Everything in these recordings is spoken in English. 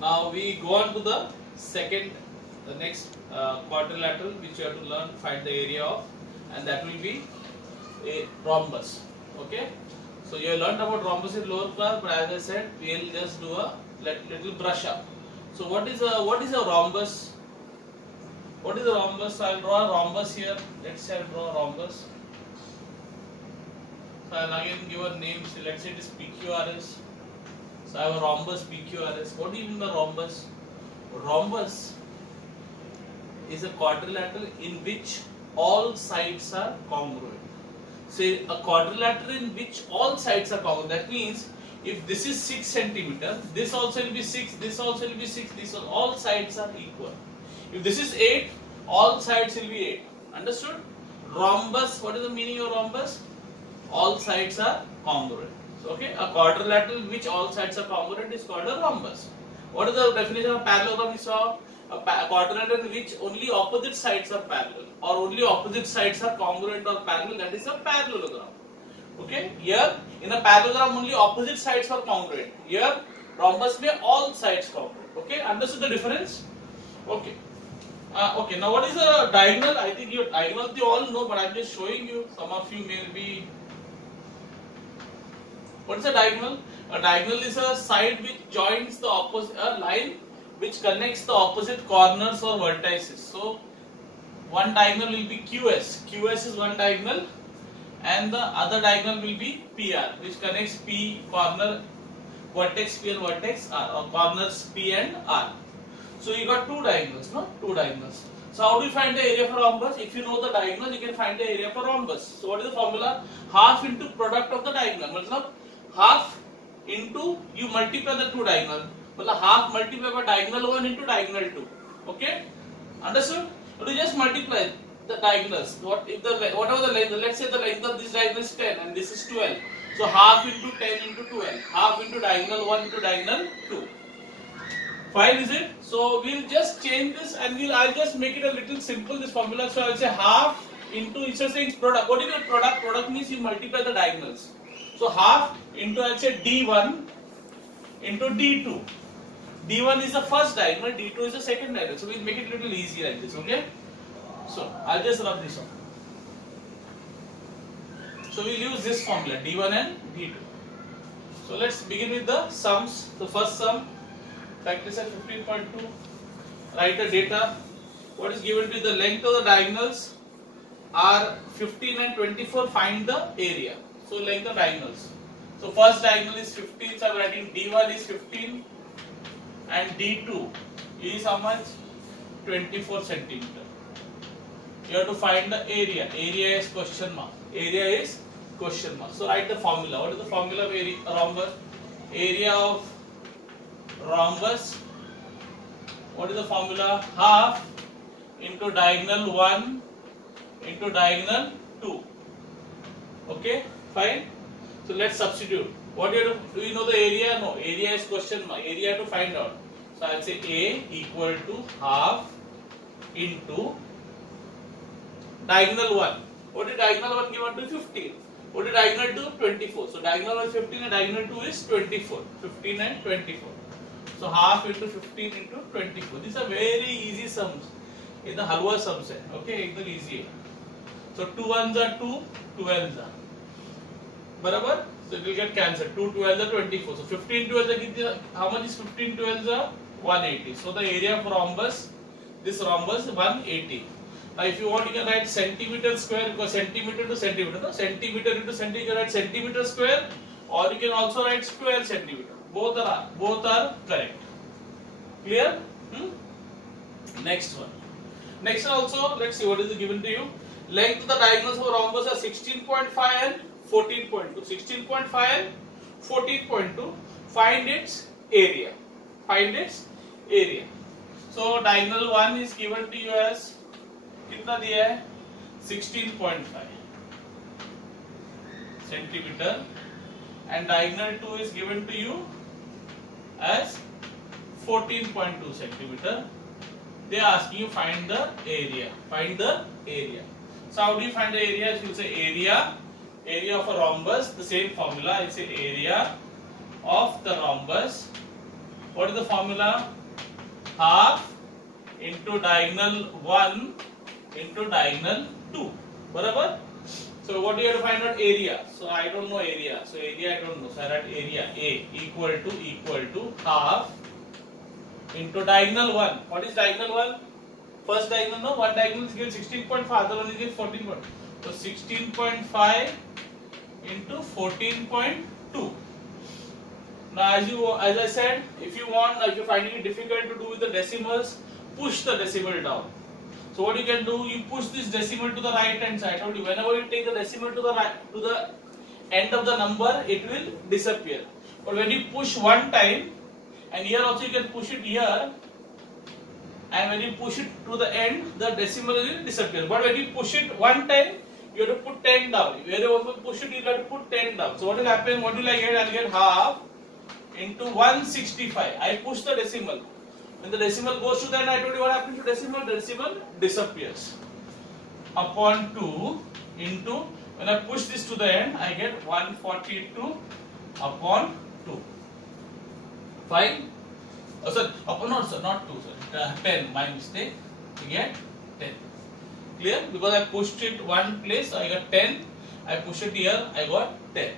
Now we go on to the next quadrilateral, which you have to learn, find the area of, and that will be a rhombus. Okay, so you have learned about rhombus in lower class, but as I said, we will just do a little brush up. So what is a rhombus? What is a rhombus? So I will draw a rhombus here. Let's say I will draw a rhombus. So I will again give a name. So let's say it is PQRS. So I have a rhombus PQRS. What do you mean by rhombus? Rhombus is a quadrilateral in which all sides are congruent. So a quadrilateral in which all sides are congruent. That means if this is 6 centimeter, this also will be 6, this also will be 6, all sides are equal. If this is 8, all sides will be 8. Understood? Rhombus, what is the meaning of rhombus? All sides are congruent. So, okay, a quadrilateral in which all sides are congruent is called a rhombus. What is the definition of parallelogram we saw? A quadrilateral in which only opposite sides are parallel, or only opposite sides are congruent or parallel, that is a parallelogram. Okay, here in a parallelogram only opposite sides are congruent. Here rhombus may all sides congruent. Okay, understood the difference? Okay. Okay, now what is a diagonal? I think your diagonal you all know, but I am just showing you. Some of you may be. What is a diagonal? A diagonal is a side which joins the opposite, a line which connects the opposite corners or vertices. So one diagonal will be QS. QS is one diagonal, and the other diagonal will be PR, which connects P corner, vertex P and vertex R, or corners P and R. So you got two diagonals, no? Two diagonals. So how do you find the area for rhombus? If you know the diagonal, you can find the area for rhombus. So what is the formula? Half into product of the diagonal. Matlab half into, you multiply the two diagonal. Matlab half multiply by diagonal 1 into diagonal 2. Okay? Understood? So you just multiply the diagonals. Whatever the length, let's say the length of this diagonal is 10 and this is 12. So half into 10 into 12. Half into diagonal 1 into diagonal 2. Fine, is it? So we'll just change this and I'll just make it a little simple, this formula. So I'll say half into, instead of saying product. What is your product? Product means you multiply the diagonals. So half into, I'll say D1 into D2. D1 is the first diagonal, D2 is the second diagonal. So we'll make it a little easier like this, okay? So I'll just rub this on. So we'll use this formula, D1 and D2. So let's begin with the sums. The first sum, practice at 15.2. Write the data. What is given to you? The length of the diagonals are 15 and 24. Find the area. So length of diagonals. So first diagonal is 15. So I'm writing D1 is 15 and D2 is how much? 24 centimeter. You have to find the area. Area is question mark. Area is question mark. So write the formula. What is the formula of rhombus? Area of rhombus. What is the formula? Half into diagonal 1 into diagonal 2. Okay, fine. So let's substitute. What do you have to, do you know the area? No, area is question mark. Area have to find out. So I'll say A equal to half into diagonal 1. What is diagonal 1 given to? 15. What is diagonal 2? 24. So diagonal 1 is 15 and diagonal 2 is 24. 15 and 24. So half into 15 into 24. These are very easy sums. In the halwa sums. Okay, एकदम easy. So 2 ones are 2, 12s are. Barabar? So it will get cancelled. 2 12s are 24. So 15 12s are, how much is 15 12s are? 180. So the area of rhombus, this rhombus 180. Now if you want, you can write centimeter square, because centimeter to centimeter. No? Centimeter into centimeter, you can write centimeter square, or you can also write square centimeter. Both are correct. Clear? Next one. Next one also, let's see what is given to you. Length of the diagonals of rhombus are 16.5 and 14.2. 16.5 and 14.2. Find its area. Find its area. So diagonal 1 is given to you as कितना दिया है? 16.5 centimeter, and diagonal 2 is given to you as 14.2 centimeter. They are asking you find the area. Find the area. So how do you find the area? You say area of a rhombus. The same formula. I say area of the rhombus What is the formula? Half into diagonal 1 into diagonal 2. Barabar? So what do you have to find out? Area. So I don't know area. So area I don't know. So I write area A equal to half into diagonal 1. What is diagonal 1? First diagonal, no? One diagonal is given 16.5, other one is given 14. So 16.5 into 14.2. Now as I said, if you're finding it difficult to do with the decimals, push the decimal down. So what you can do, you push this decimal to the right hand side. I told you, whenever you take the decimal to the right, to the end of the number, it will disappear. But when you push one time, and here also you can push it here, and when you push it to the end, the decimal will disappear. But when you push it one time, you have to put 10 down. When you want to push it, you have to put 10 down. So what will happen? What will I get? I'll get half into 165. I push the decimal. When the decimal goes to the end, I told you what happens to decimal. The decimal disappears. Upon 2 into, when I push this to the end, I get 142 upon 2. Fine? Oh, sir, upon not 2, sir. 10, my mistake. You get 10. Clear? Because I pushed it one place, so I got 10. I push it here, I got 10.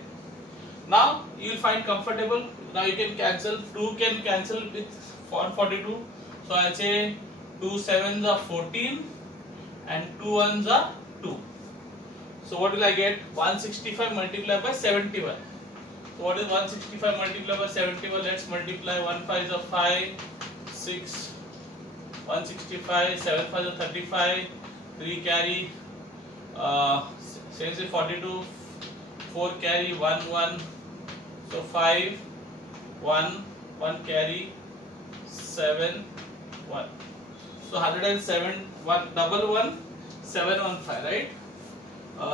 Now you will find comfortable. Now you can cancel. 2 can cancel with 142. So I'll say 2 7s are 14 and 2 1s are 2. So what will I get? 165 multiplied by 71. So what is 165 multiplied by 71? Let's multiply. 1 5s are 5, 6, 165, 7 5s are 35, 3 carry, 6 is 42, 4 carry, 1 1, so 5, 1, 1 carry, 7, 1. So 107, 1, double 1, 715, right?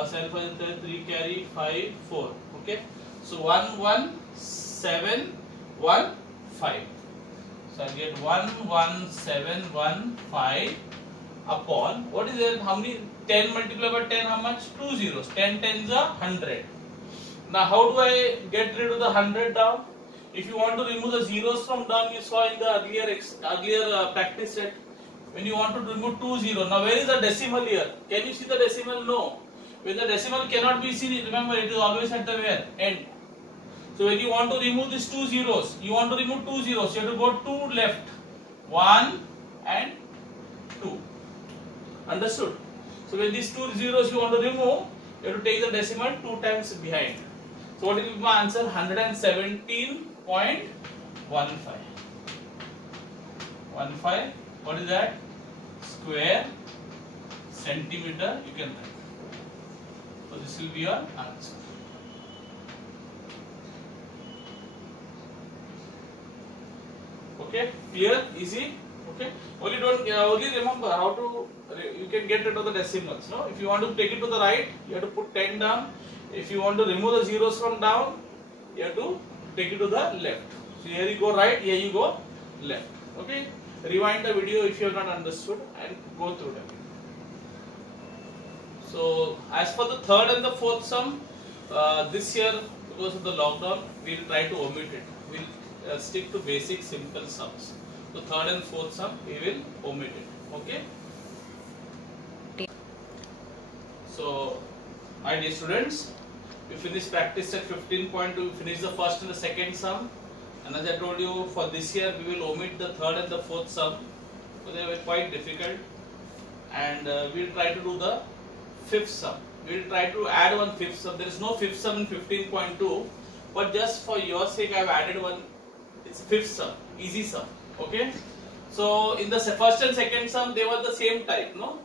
7 5 3 carry, 5, 4. Okay. So 1 1 7 1 5. So I get 1 1 7 1 5 upon, what is it? How many? 10 multiplied by 10, how much? 2 zeros. 10 tens are 100. Now how do I get rid of the 100 down? If you want to remove the zeros from down, you saw in the earlier practice set, when you want to remove 2 zeros. Now where is the decimal here? Can you see the decimal? No. When the decimal cannot be seen, remember it is always at the where? End. So when you want to remove these 2 zeros, you have to go 2 left, 1 and 2. Understood? So when these 2 zeros you want to remove, you have to take the decimal 2 times behind. So what will be my answer? 117.15. 15. What is that? Square centimeter. You can write. So this will be your answer. Okay, clear, easy. Okay, only remember how to, you can get rid of the decimals. No, if you want to take it to the right, you have to put 10 down. If you want to remove the zeros from down, you have to take it to the left. So here you go right, here you go left. Okay, rewind the video if you have not understood and go through them. So as for the third and the fourth sum, this year because of the lockdown, we will try to omit it. We will stick to basic simple sums. So third and fourth sum, we will omit it. Okay. So, my dear students, we finished practice at 15.2. We finished the first and the second sum. And as I told you, for this year, we will omit the third and the fourth sum. So they were quite difficult. And we will try to do the fifth sum. We will try to add one fifth sum. There is no fifth sum in 15.2. But just for your sake, I have added one. It's fifth sum, easy sum. Okay. So in the first and second sum, they were the same type. No,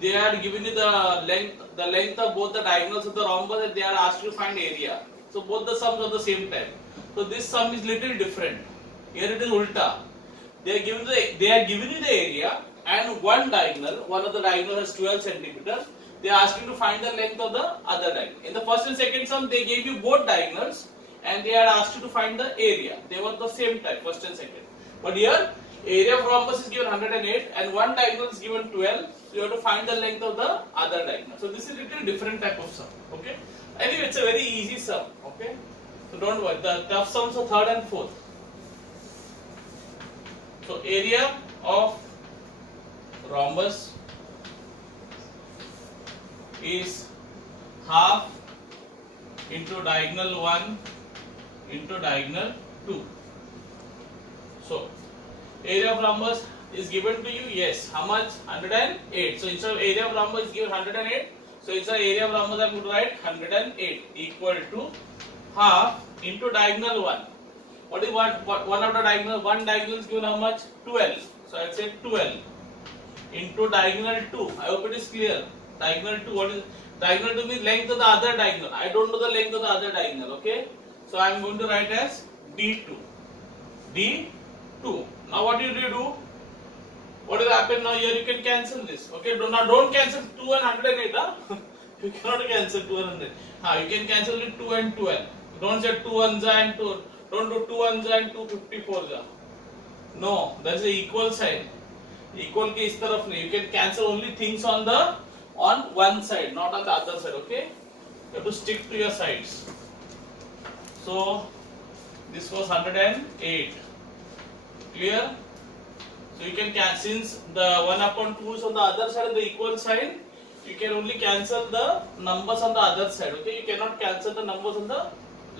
they are given you the length of both the diagonals of the rhombus, and they are asked to find area. So both the sums are the same type. So this sum is little different. Here it is ulta. They are given you the area and one diagonal. One of the diagonals has 12 centimeters. They are asking to find the length of the other diagonal. In the first and second sum, they gave you both diagonals and they are asked you to find the area. They were the same type, first and second. But here, area of rhombus is given 108 and one diagonal is given 12. So you have to find the length of the other diagonal. So this is a little different type of sum. Okay. Anyway, it's a very easy sum. Okay. So don't worry. The tough sums are third and fourth. So area of rhombus is half into diagonal 1 into diagonal 2. So area of rhombus is given to you, yes, how much? 108. So instead of area of rhombus is given 108. So instead of area of rhombus I am going to write 108 equal to half into diagonal 1. What is one after diagonal? One diagonal is given how much? 12. So I will say 12 into diagonal 2. I hope it is clear. Diagonal 2, what is diagonal 2 means length of the other diagonal. I don't know the length of the other diagonal, okay? So I am going to write as D2. D2. Now what do you do? What will happen now? Here you can cancel this. Okay, don't cancel 2 and 108. Huh? You cannot cancel 2 and 100. You can cancel it 2 and 12. Don't say 2 ones and 2. Don't do 2 ones and 2 54. No, there is a equal sign. Equal ke is taraf nahi. You can cancel only things on one side, not on the other side. Okay, you have to stick to your sides. So this was 108. Clear? So you can since the 1 upon 2 is on the other side of the equal sign, you can only cancel the numbers on the other side. Okay, you cannot cancel the numbers on the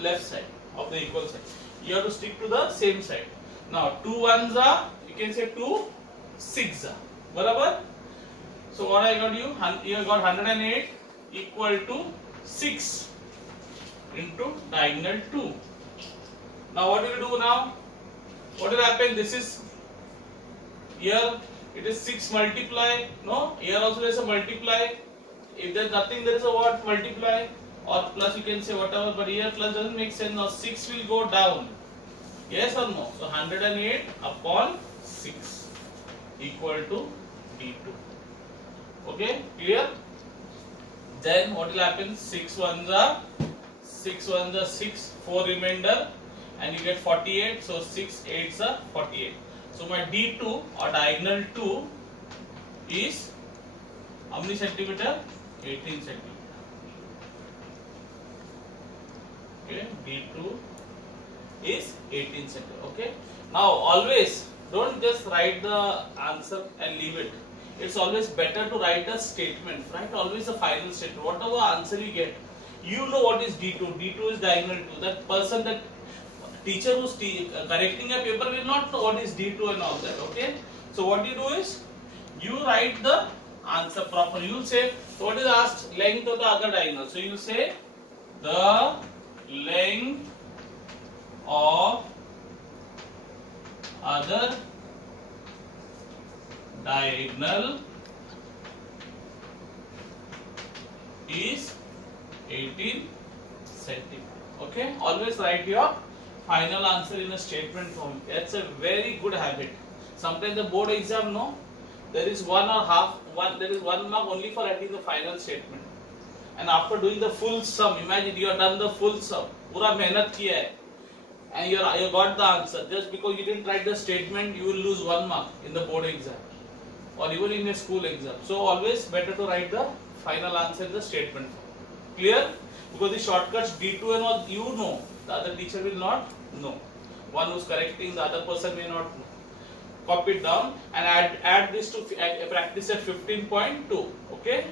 left side of the equal side. You have to stick to the same side. Now 2 ones are, you can say 2 6 are. Barabar? So what I got you? You got 108 equal to 6 into diagonal 2. Now what will you do now? What will happen? This is here, it is 6 multiply. No, here also there is a multiply. If there is nothing, there is a what? Multiply or plus, you can say whatever, but here plus doesn't make sense. Now 6 will go down. Yes or no? So 108 upon 6 equal to D2. Okay, clear? Then what will happen? 6 ones are 6, 4 remainder, and you get 48. So 6 8s are 48. So my D2 or diagonal 2 is how many centimeter? 18 centimeter. Okay, D2 is 18 centimeter. Okay. Now always don't just write the answer and leave it. It's always better to write a statement. Write always a final statement. Whatever answer you get, you know what is D2. D2 is diagonal 2. That person, that teacher who's correcting a paper will not know what is D2 and all that. Okay. So what you do is you write the answer properly. You will say, so what is asked? Length of the other diagonal. So you say the length of other diagonal is 18 centimeter. Okay, always write your final answer in a statement form. That's a very good habit. Sometimes the board exam, no, there is one or half one. There is 1 mark only for writing the final statement. And after doing the full sum, imagine you have done the full sum, pura mehnat kiya hai, and you got the answer. Just because you didn't write the statement, you will lose 1 mark in the board exam or even in a school exam. So always better to write the final answer in the statement form. Clear? Because the shortcuts D2 and all, you know, the other teacher will not know. One who's correcting, the other person may not know. Copy it down and add this to practice at 15.2. Okay.